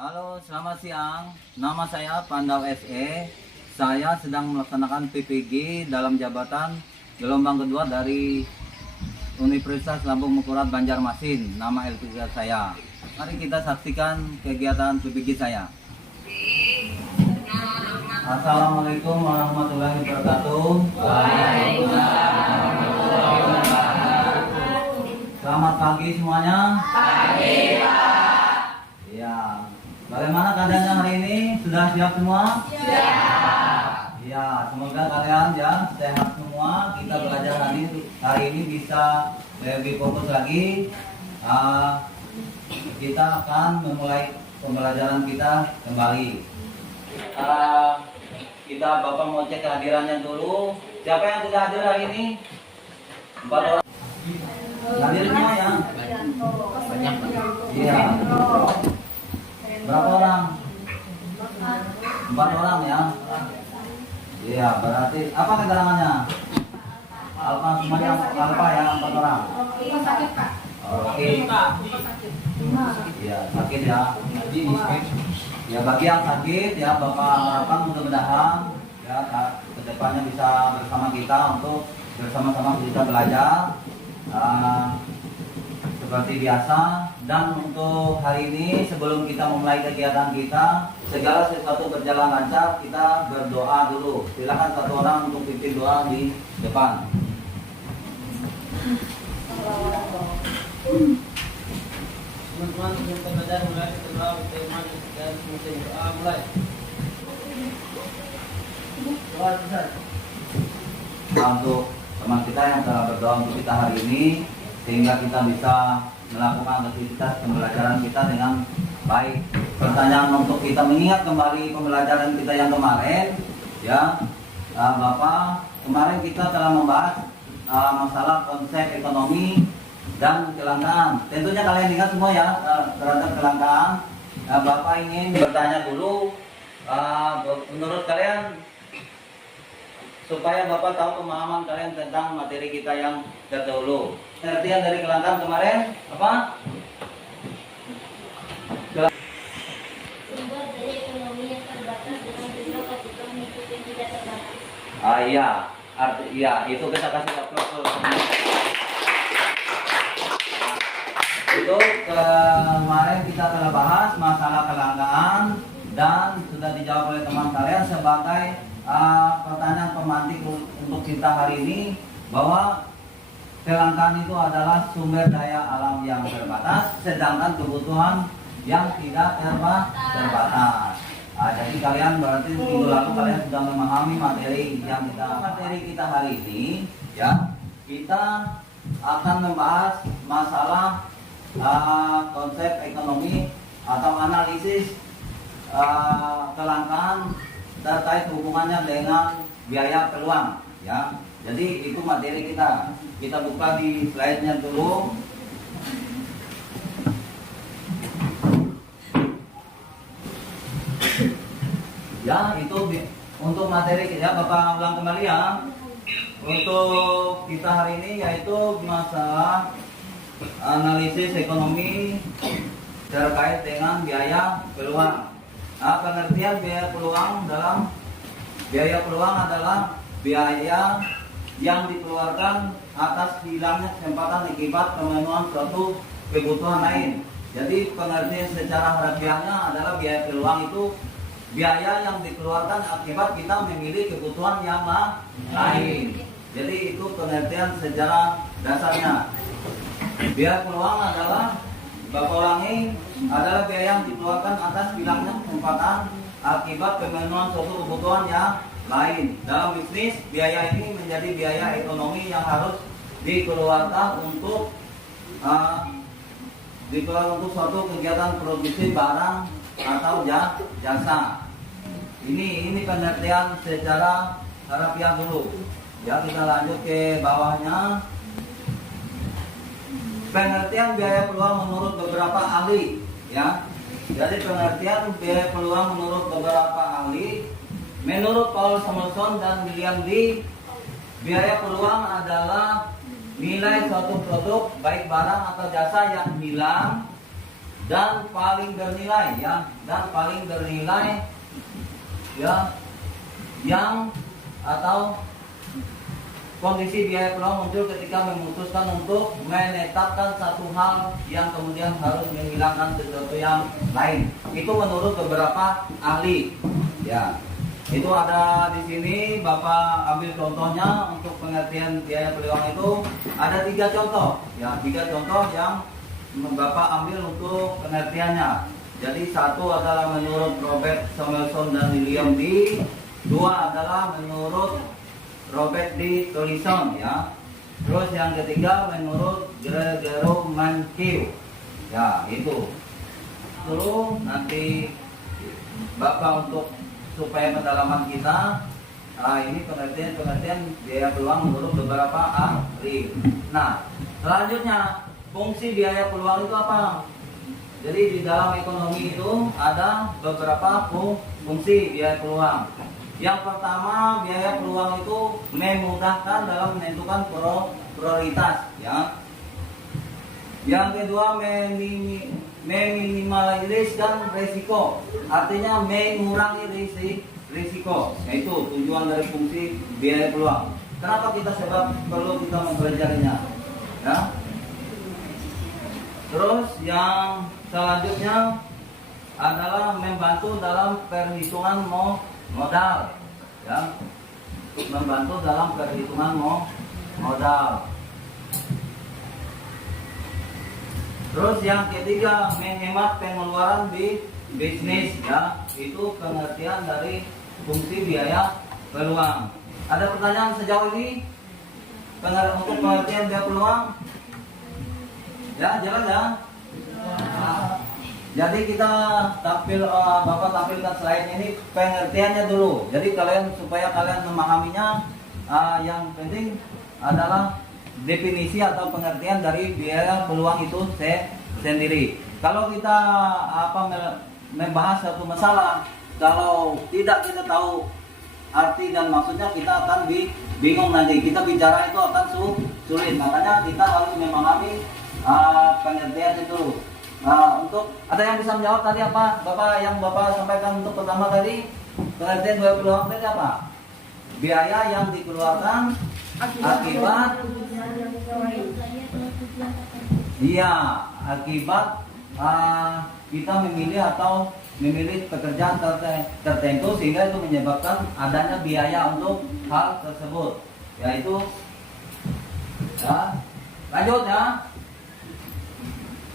Halo, selamat siang. Nama saya Pandaw SE. Saya sedang melaksanakan PPG dalam jabatan gelombang kedua dari Universitas Lambung Mangkurat Banjarmasin. Nama LPG saya. Mari kita saksikan kegiatan PPG saya. Assalamualaikum warahmatullahi wabarakatuh. Waalaikumsalam. Selamat pagi semuanya. Pagi, Pak. Ya. Bagaimana keadaannya hari ini? Sudah siap semua? Siap. Ya, semoga kalian ya sehat semua. Kita belajar hari ini bisa lebih fokus lagi. Kita akan memulai pembelajaran kita kembali. Kita Bapak mau cek kehadirannya dulu. Siapa yang sudah hadir hari ini? 4 orang. Hadir semua ya? Banyak. Iya. Berapa orang? 4 orang ya? Iya, berarti apa keterangannya? Alfa semuanya alfa ya, 4 orang. Sakit, Pak. Oke. Iya, sakit ya. Ya, bagi yang sakit ya Bapak harapkan mudah-mudahan ya kedepannya bisa bersama kita untuk bersama-sama bisa belajar seperti biasa. Dan untuk hari ini sebelum kita memulai kegiatan kita, segala sesuatu berjalan lancar, kita berdoa dulu. Silakan satu orang untuk pimpin doa di depan. Teman-teman sebelum kita belajar mulai kita doa dan musim doa mulai. Doa besar. Untuk teman kita yang telah berdoa untuk kita hari ini, sehingga kita bisa melakukan aktivitas pembelajaran kita dengan baik. Pertanyaan untuk kita mengingat kembali pembelajaran kita yang kemarin, ya, Bapak, kemarin kita telah membahas masalah konsep ekonomi dan kelangkaan. Tentunya kalian ingat semua ya terhadap kelangkaan. Bapak ingin bertanya dulu, menurut kalian, supaya Bapak tahu pemahaman kalian tentang materi kita yang terdahulu. Pengertian dari kelangkaan kemarin apa? Sumber dari ekonomi yang terbatas dengan jumlah kapital hidup yang tidak terbatas. Iya, itu kita kasih aplaus. Itu kemarin kita telah bahas masalah kelangkaan dan sudah dijawab oleh teman kalian sebagai pertanyaan pemantik untuk kita hari ini, bahwa kelangkaan itu adalah sumber daya alam yang terbatas, sedangkan kebutuhan yang tidak terbatas. Jadi kalian berarti minggu lalu kalian sudah memahami materi kita hari ini, ya. Kita akan membahas masalah konsep ekonomi atau analisis kelangkaan terkait hubungannya dengan biaya peluang, ya. Jadi itu materi kita. Kita buka di slide-nya dulu. Ya, itu untuk materi kita, Bapak ulang kembali ya. Untuk kita hari ini yaitu masalah analisis ekonomi terkait dengan biaya peluang. Pengertian biaya peluang adalah biaya yang dikeluarkan atas hilangnya kesempatan akibat pemenuhan suatu kebutuhan lain. Jadi pengertian secara harfiahnya adalah biaya peluang itu biaya yang dikeluarkan akibat kita memilih kebutuhan yang lain. Jadi itu pengertian secara dasarnya. Biaya peluang adalah, Bapak ulangi, adalah biaya yang dikeluarkan atas hilangnya kesempatan akibat pemenuhan suatu kebutuhan yang lain. Dalam bisnis, biaya ini menjadi biaya ekonomi yang harus dikeluarkan untuk suatu kegiatan produksi barang atau jasa. Ini pengertian secara harfiah dulu. Ya, kita lanjut ke bawahnya. Pengertian biaya peluang menurut beberapa ahli, ya. Jadi pengertian biaya peluang menurut beberapa ahli, menurut Paul Samuelson dan William D, biaya peluang adalah nilai suatu produk baik barang atau jasa yang hilang dan paling bernilai ya, dan paling bernilai ya, yang atau kondisi biaya peluang muncul ketika memutuskan untuk menetapkan satu hal yang kemudian harus menghilangkan sesuatu yang lain. Itu menurut beberapa ahli ya. Itu ada di sini, Bapak ambil contohnya untuk pengertian biaya peluang itu ada 3 contoh ya, 3 contoh yang Bapak ambil untuk pengertiannya. Jadi satu adalah menurut Robert Samuelson dan William D. Dua adalah menurut Robert D. Tolison ya. Terus yang ketiga menurut Gregory Mankiw. Ya, itu. Terus nanti Bapak untuk supaya pendalaman kita, ini pengertian biaya peluang menurut beberapa ahli. Nah, selanjutnya fungsi biaya peluang itu apa? Jadi di dalam ekonomi itu ada beberapa fungsi biaya peluang. Yang pertama, biaya peluang itu memudahkan dalam menentukan prioritas ya. Yang kedua, meminimaliskan risiko, artinya mengurangi risiko. Yaitu tujuan dari fungsi biaya peluang. Kenapa kita perlu kita mempelajarinya? Ya. Terus yang selanjutnya adalah membantu dalam perhitungan modal, ya, membantu dalam perhitungan modal. Terus yang ketiga, menghemat pengeluaran di bisnis ya. Itu pengertian dari fungsi biaya peluang. Ada pertanyaan sejauh ini untuk pengertian biaya peluang? Ya, jelas ya. Jadi kita Bapak tampilkan slide ini pengertiannya dulu. Jadi supaya kalian memahaminya, yang penting adalah definisi atau pengertian dari biaya peluang itu sendiri. Kalau kita membahas satu masalah, kalau tidak kita tahu arti dan maksudnya, kita akan bingung nanti. Kita bicara itu akan sulit. Makanya kita harus memahami pengertian itu. Untuk ada yang bisa menjawab tadi apa? Yang Bapak sampaikan untuk pertama tadi, pengertian biaya peluang tadi apa? Biaya yang dikeluarkan akibat kita memilih pekerjaan tertentu sehingga itu menyebabkan adanya biaya untuk hal tersebut. Yaitu ya, lanjut ya.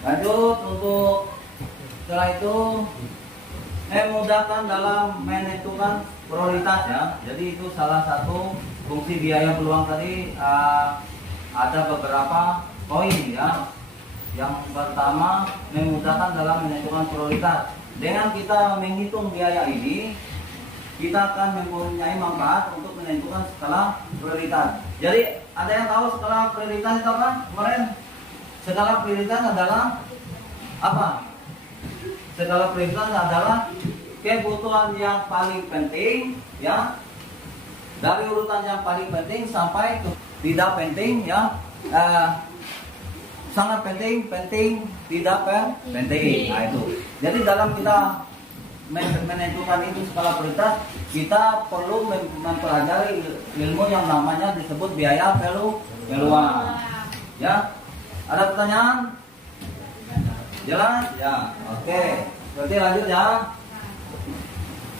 Lanjut untuk setelah itu memudahkan dalam menentukan prioritas ya. Jadi itu salah satu fungsi biaya peluang tadi. Ada beberapa poin ya. Yang pertama, memudahkan dalam menentukan prioritas. Dengan kita menghitung biaya ini, kita akan mempunyai manfaat untuk menentukan skala prioritas. Jadi ada yang tahu skala prioritas itu apa? Kemarin skala prioritas adalah apa? Skala prioritas adalah kebutuhan yang paling penting ya, dari urutan yang paling penting sampai ke tidak penting ya, sangat penting, tidak penting. Nah itu. Jadi dalam kita menentukan itu skala prioritas, kita perlu mempelajari ilmu yang namanya disebut biaya peluang. Ya. Ada pertanyaan? Jelas? Ya. Oke. Berarti lanjut ya.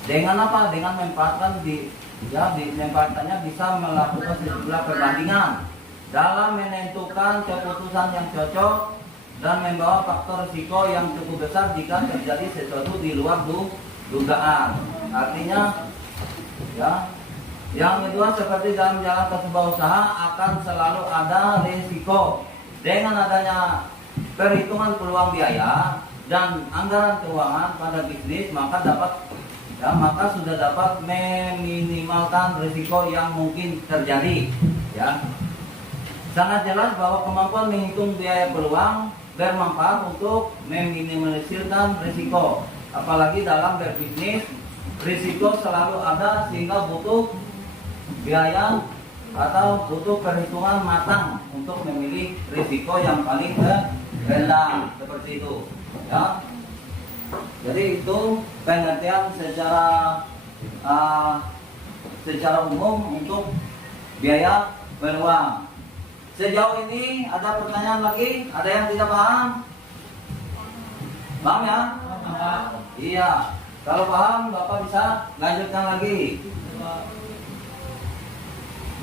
Dengan apa? Dengan memanfaatkannya bisa melakukan sejumlah perbandingan dalam menentukan keputusan yang cocok dan membawa faktor risiko yang cukup besar jika terjadi sesuatu di luar dugaan. Artinya, ya. Yang kedua, seperti dalam menjalankan sebuah usaha akan selalu ada risiko. Dengan adanya perhitungan peluang biaya dan anggaran keuangan pada bisnis, maka sudah dapat meminimalkan risiko yang mungkin terjadi. Ya, sangat jelas bahwa kemampuan menghitung biaya peluang bermanfaat untuk meminimalisirkan risiko. Apalagi dalam berbisnis, risiko selalu ada sehingga butuh biaya atau butuh perhitungan matang untuk memilih risiko yang paling rendah, seperti itu. Ya. Jadi itu pengertian secara umum untuk biaya peluang. Sejauh ini ada pertanyaan lagi? Ada yang tidak paham? Paham ya? Iya. Kalau paham, Bapak bisa lanjutkan lagi.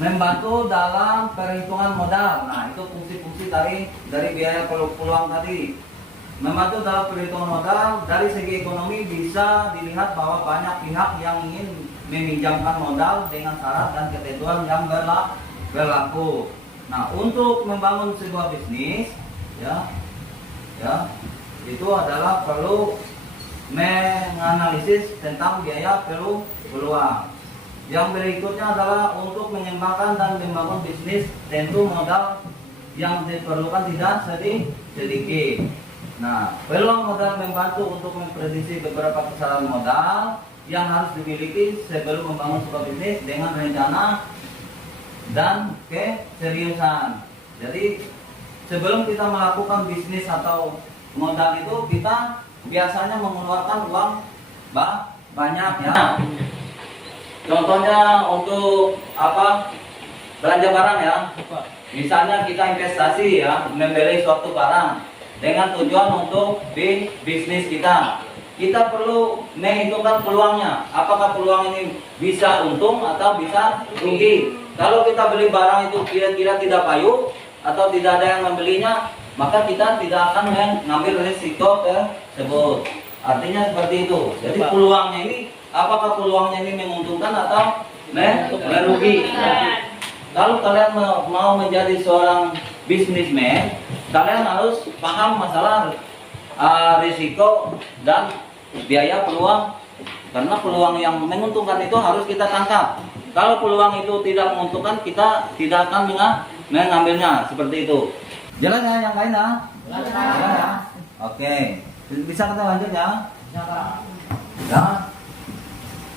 Membantu dalam perhitungan modal. Nah, itu fungsi-fungsi dari biaya peluang tadi. Membantu dalam perhitungan modal dari segi ekonomi bisa dilihat bahwa banyak pihak yang ingin meminjamkan modal dengan syarat dan ketentuan yang berlaku. Nah, untuk membangun sebuah bisnis, ya, itu adalah perlu menganalisis tentang biaya peluang. Yang berikutnya adalah untuk mengembangkan dan membangun bisnis, tentu modal yang diperlukan tidak sedikit. Nah, peluang modal membantu untuk memprediksi beberapa kisaran modal yang harus dimiliki sebelum membangun sebuah bisnis dengan rencana dan keseriusan. Jadi, sebelum kita melakukan bisnis atau modal itu, kita biasanya mengeluarkan uang banyak ya. Contohnya untuk apa? Belanja barang ya. Misalnya kita investasi ya, membeli suatu barang dengan tujuan untuk bisnis kita. Kita perlu menghitungkan peluangnya. Apakah peluang ini bisa untung atau bisa rugi? Kalau kita beli barang itu kira-kira tidak payu atau tidak ada yang membelinya, maka kita tidak akan mengambil risiko tersebut. Artinya seperti itu. Jadi peluangnya ini, apakah peluangnya ini menguntungkan atau merugi? Kalau kalian mau menjadi seorang bisnismen, kalian harus paham masalah risiko dan biaya peluang. Karena peluang yang menguntungkan itu harus kita tangkap. Kalau peluang itu tidak menguntungkan, kita tidak akan mengambilnya. Seperti itu. Jelas ya yang lain ya? Jelas ya? Oke. Bisa kita lanjut ya? Ya.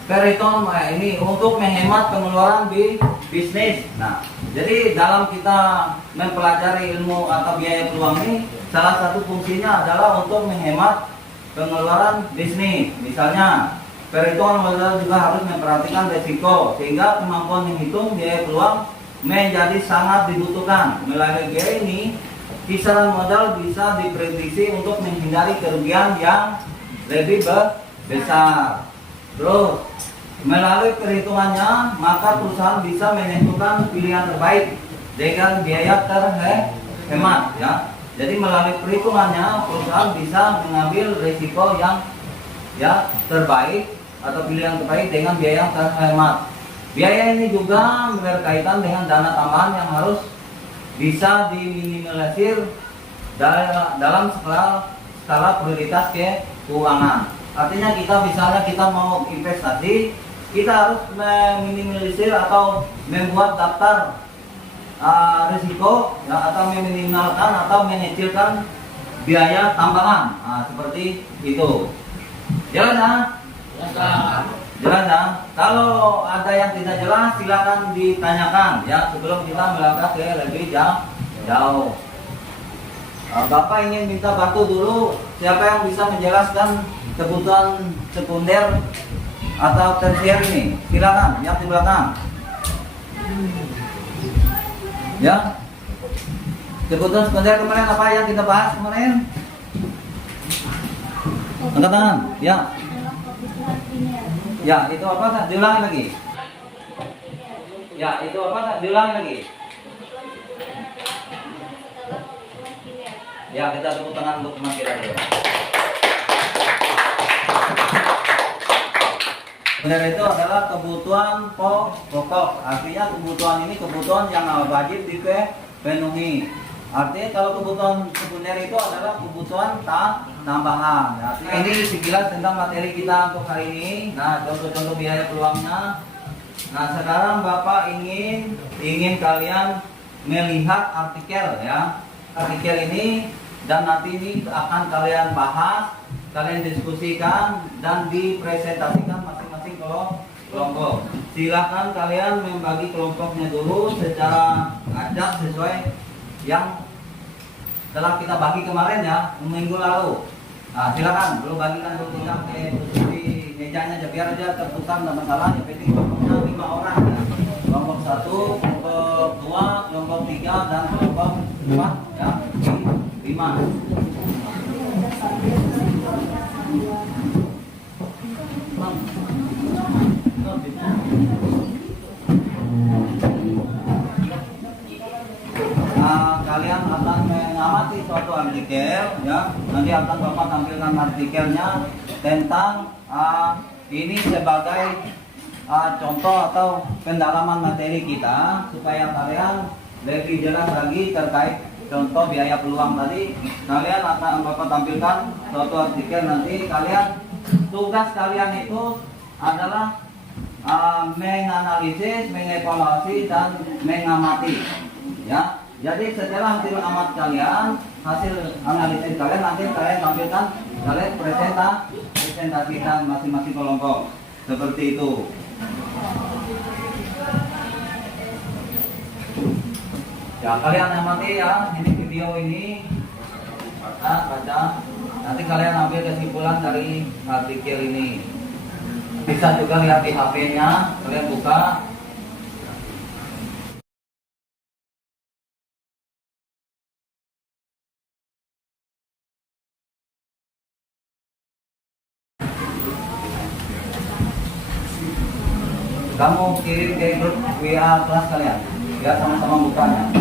Perhitungan ini untuk menghemat pengeluaran di bisnis. Nah, jadi dalam kita mempelajari ilmu atau biaya peluang ini, salah satu fungsinya adalah untuk menghemat pengeluaran bisnis. Misalnya, perhitungan modal juga harus memperhatikan risiko sehingga kemampuan menghitung biaya peluang menjadi sangat dibutuhkan. Melalui biaya ini, kisaran modal bisa diprediksi untuk menghindari kerugian yang lebih besar. Terus, melalui perhitungannya, maka perusahaan bisa menentukan pilihan terbaik dengan biaya terhemat. Ya. Jadi melalui perhitungannya, perusahaan bisa mengambil risiko yang terbaik atau pilihan terbaik dengan biaya yang terhemat. Biaya ini juga berkaitan dengan dana tambahan yang harus bisa diminimalisir dalam skala prioritas keuangan. Artinya misalnya kita mau investasi, kita harus meminimalisir atau membuat daftar risiko ya, atau meminimalkan atau mengecilkan biaya tambahan. Nah, seperti itu. Jelas ya? Jelas ya? Kalau ada yang tidak jelas, silakan ditanyakan ya sebelum kita melangkah ke lebih jauh. Bapak ingin minta bantu dulu. Siapa yang bisa menjelaskan kebutuhan sekunder atau tersier ini? Silakan, yang di belakang. Ya. Kebutuhan sekunder kemarin apa yang kita bahas kemarin? Angkat tangan. Ya. Ya, itu apa tak? Diulangi lagi. Ya, itu apa tak? Diulangi lagi. Ya, kita tepuk tangan untuk teman kita dulu. Benar, itu adalah kebutuhan pokok. Artinya kebutuhan ini kebutuhan yang wajib dipenuhi. Artinya kalau kebutuhan sekunder itu adalah kebutuhan tambahan. Artinya ini sekilas tentang materi kita untuk hari ini. Nah, contoh-contoh biaya peluangnya. Nah, sekarang Bapak ingin kalian melihat artikel ya. Artikel ini dan nanti ini akan kalian bahas, kalian diskusikan dan dipresentasikan masing-masing kelompok. Silakan kalian membagi kelompoknya dulu secara acak sesuai yang telah kita bagi kemarin ya, minggu lalu. Nah, silakan, belum bagikan dokumen ke di mejanya aja biar aja tertukar nggak masalah. Yang penting kelompoknya 5 orang ya. Kelompok 1, kelompok 2, kelompok 3 dan kelompok 4 ya. 5. Kalian akan mengamati suatu artikel ya, nanti akan Bapak tampilkan artikelnya tentang ini sebagai contoh atau pendalaman materi kita supaya kalian lebih jelas lagi terkait contoh biaya peluang tadi. Kalian akan Bapak tampilkan suatu artikel, nanti kalian tugas kalian itu adalah menganalisis, mengevaluasi dan mengamati ya. Jadi setelah hasil amat kalian, hasil analisis kalian, nanti kalian tampilkan, kalian presentasikan masing-masing kelompok seperti itu. Ya kalian amati ya, ini video ini baca, nanti kalian ambil kesimpulan dari artikel ini. Bisa juga lihat di HP-nya, kalian buka. Kamu kirim ke grup WA kelas kalian, biar sama-sama bukanya.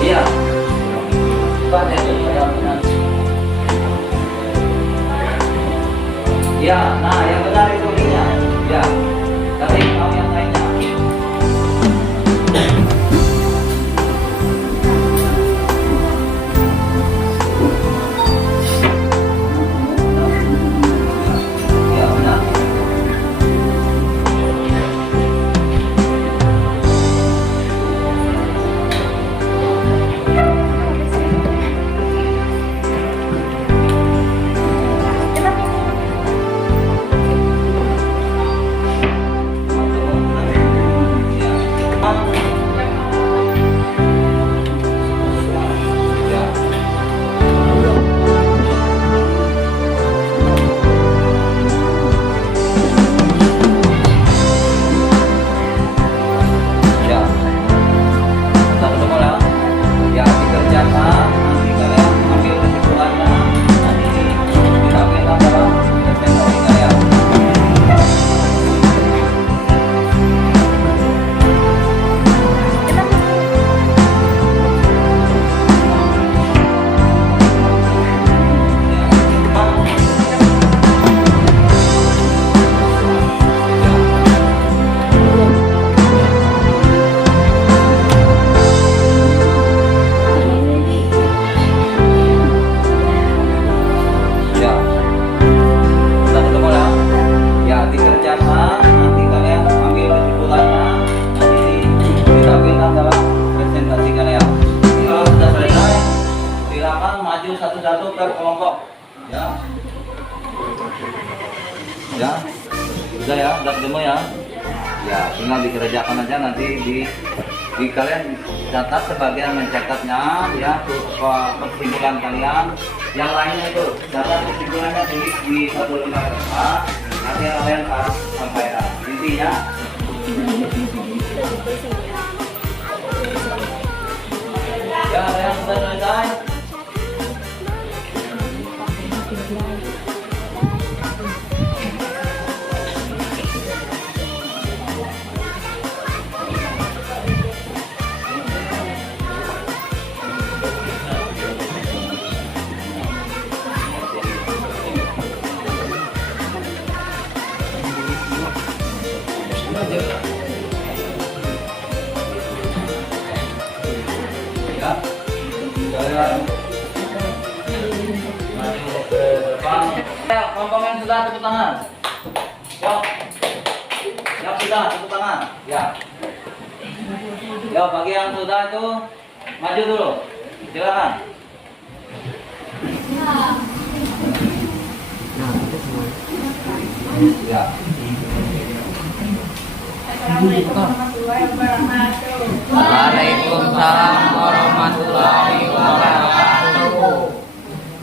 Iya, bukan ya. Ya, nah yang benar itu ininya. Ya, tapi mau yang lainnya. Ya, benar. Satu-satu per kelompok ya. Ya, sudah ya, sudah ketemu ya. Ya, tinggal dikerjakan aja nanti di kalian catat, sebagian mencatatnya ya, kesimpulan kalian. Yang lainnya itu catat kesimpulannya di satu lembar kertas. Nanti kalian harus sampaikan intinya. Ya, yang sudah selesai. Komponen sudah, tepuk tangan. Yuk. Yang sudah, tepuk tangan. Ya. Ya, bagi yang sudah itu maju dulu. Silakan. Ya. Assalamualaikum warahmatullahi wabarakatuh. Waalaikumsalam warahmatullahi wabarakatuh.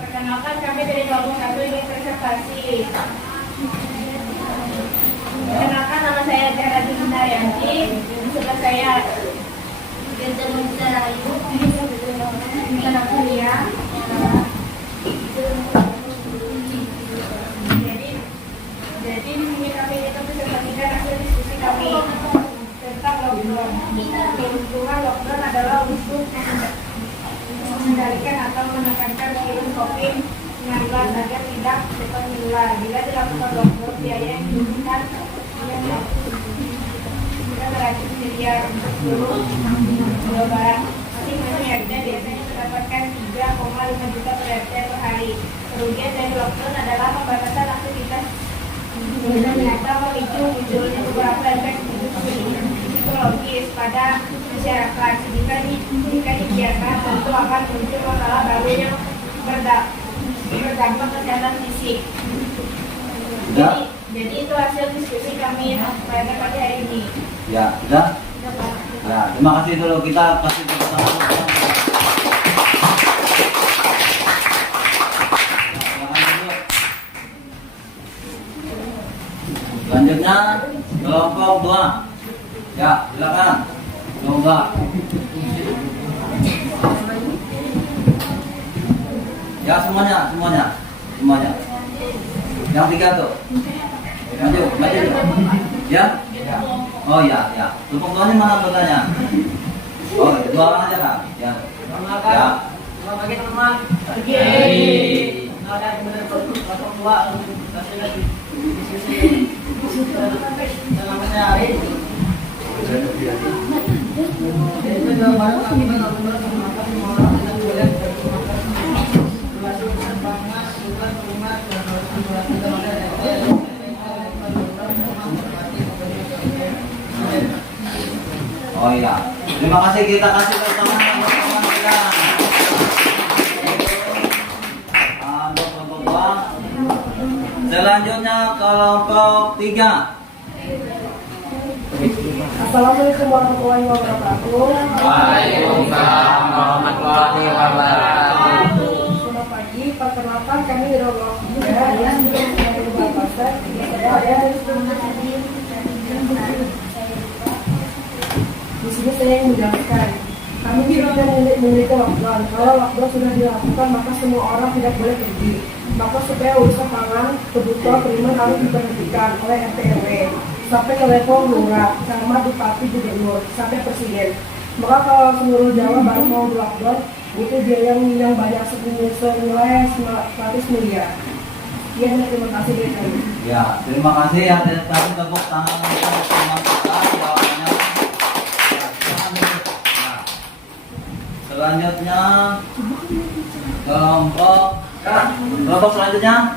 Perkenalkan kami dari kelompok 1 Unit Reservasi. Perkenalkan nama saya Tiara Dinaryanti. Sebelah saya Genta Mujarayu. Anak kuliah. Jadi di sini kami itu presentasikan hasil diskusi kami tentang lockdown. Keuntungan lockdown adalah untuk mengendalikan atau menekankan virus COVID-19 agar tidak cepat menular. Bila dilakukan lockdown, biaya yang dibutuhkan jika meracik miliar untuk seluruh Jawa Barat. Masing-masing RT biasanya mendapatkan 3,5 juta per RT per hari. Kerugian dari lockdown adalah pembatasan aktivitas ternyata memicu munculnya beberapa efek psikologis pada masyarakat. Jika dibiarkan, tentu akan muncul masalah baru yang berdampak kesehatan fisik. Jadi itu hasil diskusi kami pada pagi hari ini. Ya, sudah. Ya, terima kasih dulu, kita kasih tepuk tangan. Selanjutnya kelompok 2. Ya, silakan. Coba. Ya, semuanya. Yang 3 tuh. Maju. Ya? Oh ya. Kelompok 2 ini mana anggotanya? Oh, 2 orang aja kan? Ya. Ya. Selamat pagi teman-teman. Pagi. Ada kemudian kelompok 2 hasil lagi diskusi dalam sehari. Jadi itu dalam baru kami benar-benar mengangkat semua orang dengan boleh berhasil bersama juga terima dan berhasil Oh iya. Terima kasih, kita kasih tepuk tangan teman-teman kita. Untuk kelompok 2. Selanjutnya kelompok 3. Assalamualaikum warahmatullahi wabarakatuh. Waalaikumsalam warahmatullahi wabarakatuh. Selamat pagi, perkenalkan kami dari kelompok 3 yang dari Bapak. Saya dari di sini saya yang menjelaskan. Kami tidak memiliki lockdown. Kalau lockdown sudah dilakukan, maka semua orang tidak boleh pergi. Maka supaya urusan pangan, kebutuhan periman harus diperhatikan oleh RT RW sampai ke level lurah, camat, bupati, gubernur, sampai presiden. Maka kalau seluruh Jawa baru mau di lockdown, itu biaya yang banyak senilai 100 miliar. Ya, terima kasih dari kami. Ya, terima kasih ya. Kasih tepuk tangan untuk teman kita jawabannya. Ya, selanjutnya kelompok selanjutnya.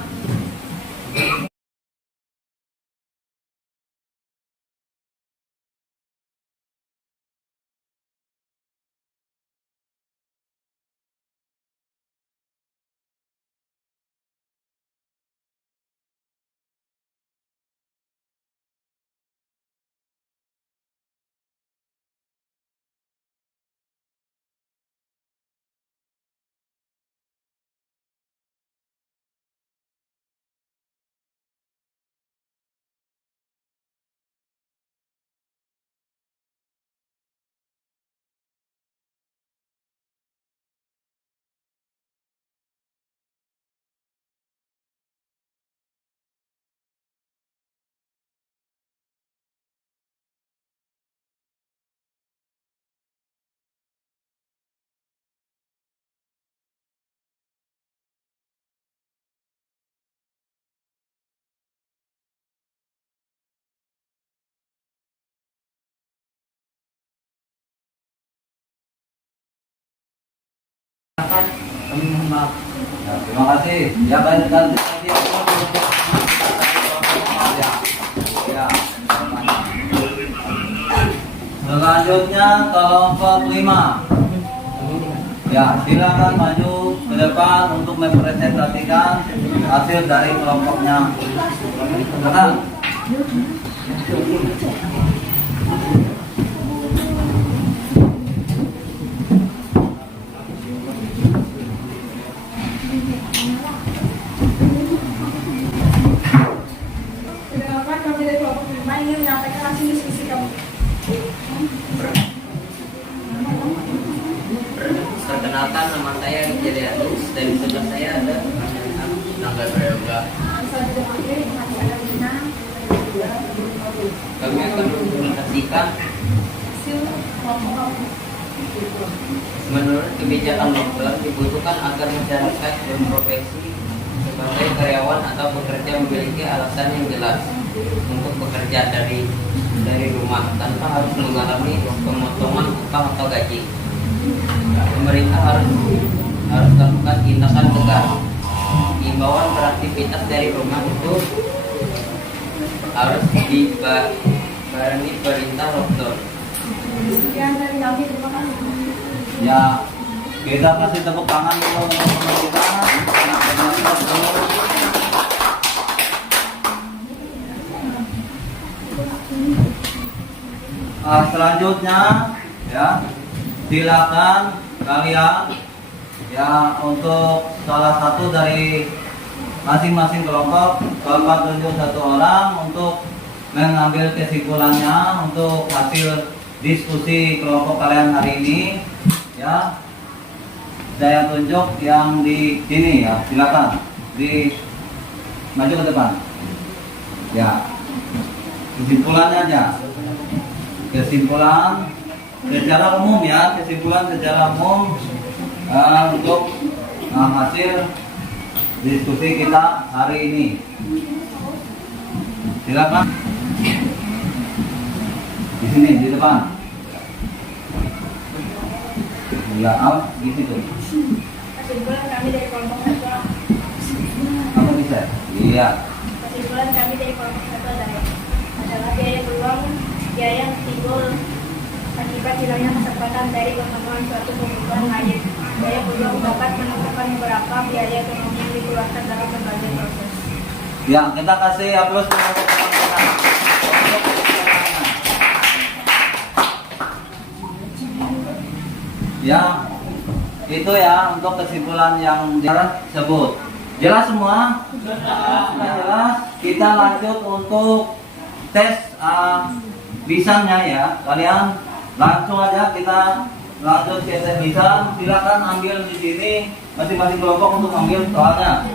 Kami mohon maaf. Ya, terima kasih. Ya, banyak kali ya. Selanjutnya kelompok 5. Ya, silakan maju ke ke depan untuk mempresentasikan hasil dari kelompoknya. Silakan. Perkenalkan, kami dari kelompok 5 ingin menyampaikan hasil diskusi kami. Perkenalkan, nama saya Rijalianus, dan di sebelah saya ada Nangga Prayoga. Kami akan mempresentasikan menurut kebijakan lockdown dibutuhkan agar masyarakat berprofesi sebagai karyawan atau pekerja memiliki alasan yang jelas untuk bekerja dari rumah tanpa harus mengalami pemotongan upah atau gaji. Pemerintah harus lakukan tindakan tegas. Himbauan beraktivitas dari rumah itu harus dibarengi perintah lockdown. Sekian dari kami, terima kasih. Ya, kita kasih tepuk tangan dulu untuk teman kita. Selanjutnya, ya, silakan kalian ya untuk salah satu dari masing-masing kelompok Bapak tunjuk satu orang untuk mengambil kesimpulannya untuk hasil diskusi kelompok kalian hari ini. Ya, saya tunjuk yang di sini ya, silakan di maju ke depan. Ya, kesimpulannya aja. Kesimpulan secara umum ya, kesimpulan secara umum untuk hasil diskusi kita hari ini. Silakan di sini di depan. Ya, di situ. Kesimpulan kami dari kelompok 1. Apa bisa? Iya. Kesimpulan kami dari kelompok 1 adalah biaya peluang biaya yang timbul akibat hilangnya kesempatan dari pemenuhan suatu kebutuhan lain. Biaya peluang dapat menentukan beberapa biaya ekonomi yang dikeluarkan dalam berbagai proses. Ya, kita kasih aplaus untuk teman-teman. Ya, itu ya untuk kesimpulan yang disebut. Jelas semua? Jelas. Kita lanjut untuk tes lisannya ya. Kalian langsung aja kita lanjut ke tes lisan. Silakan ambil di sini masing-masing kelompok untuk ambil soalnya.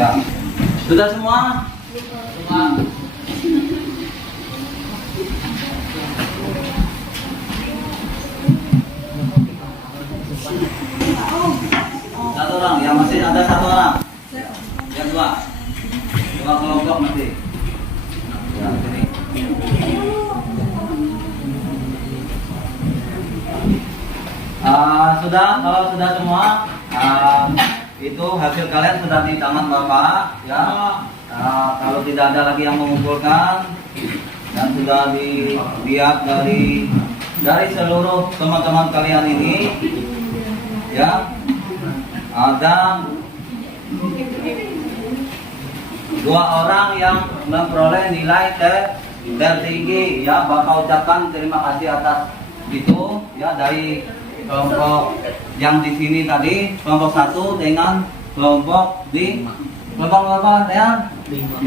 Ya. Sudah semua? Semua. Satu orang, ya masih ada satu orang. Yang dua. Dua kelompok masih. Ya, sini. Sudah, kalau sudah semua, itu hasil kalian sudah di tangan Bapak, ya. Kalau tidak ada lagi yang mengumpulkan dan sudah dilihat dari seluruh teman-teman kalian ini, ya, ada 2 orang yang memperoleh nilai tertinggi, ya. Bapak ucapkan terima kasih atas itu, ya, dari kelompok yang di sini tadi, kelompok 1 dengan kelompok di kelompok berapa ya? 5.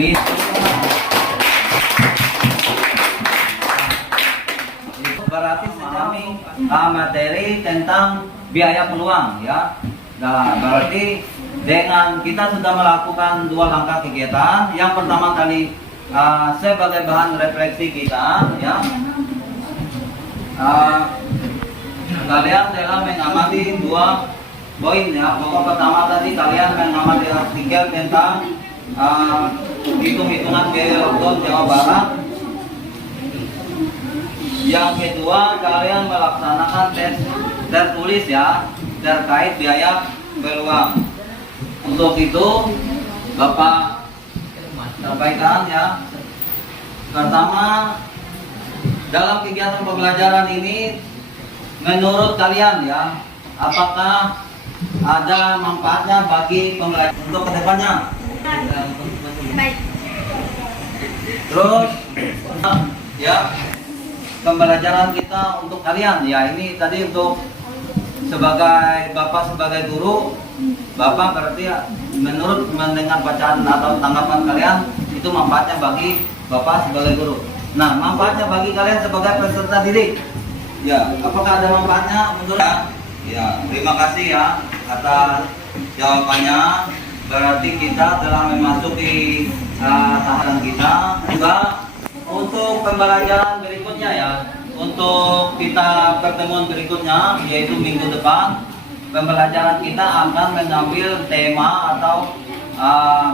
Itu berarti memahami materi tentang biaya peluang, ya. Nah, berarti dengan kita sudah melakukan 2 langkah kegiatan. Yang pertama kali sebagai bahan refleksi kita, ya, kalian telah mengamati 2 poin, ya. Pokok pertama tadi kalian mengamati artikel tentang hitung-hitungan biaya lockdown Jawa Barat. Yang kedua, kalian melaksanakan tes tertulis, ya, terkait biaya peluang. Untuk itu Bapak sampaikan, ya. Pertama, dalam kegiatan pembelajaran ini menurut kalian, ya, apakah ada manfaatnya bagi pembelajar untuk kedepannya? Baik. Terus, ya, pembelajaran kita untuk kalian, ya, ini tadi untuk sebagai Bapak sebagai guru, Bapak berarti, ya, menurut mendengar bacaan atau tanggapan kalian itu manfaatnya bagi Bapak sebagai guru. Nah, manfaatnya bagi kalian sebagai peserta didik, ya, apakah ada manfaatnya menurut? Ya, terima kasih, ya, atas jawabannya. Berarti kita telah memasuki tahapan kita. Juga untuk pembelajaran berikutnya, ya, untuk kita pertemuan berikutnya yaitu minggu depan, pembelajaran kita akan mengambil tema atau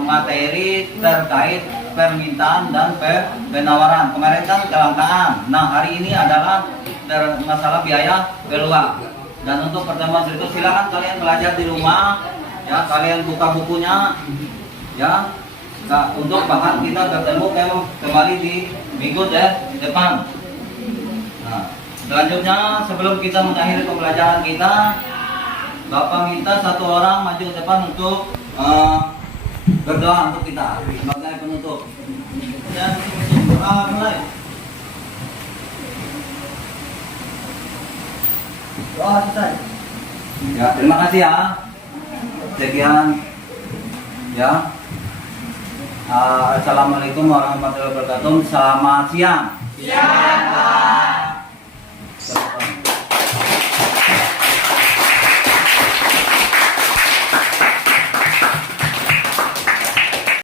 materi terkait permintaan dan penawaran. Kemarin kan kelangkaan. Nah, hari ini adalah masalah biaya peluang. Dan untuk pertemuan berikut silakan kalian belajar di rumah, ya, kalian buka bukunya, ya. Nah, untuk bahan kita bertemu kembali di minggu depan. Nah, selanjutnya sebelum kita mengakhiri pembelajaran kita, Bapak minta 1 orang maju ke depan untuk berdoa untuk kita sebagai penutup. Dan untuk mulai. Doa selesai. Ya, terima kasih, ya. Sekian, ya. Assalamualaikum warahmatullahi wabarakatuh. Selamat siang.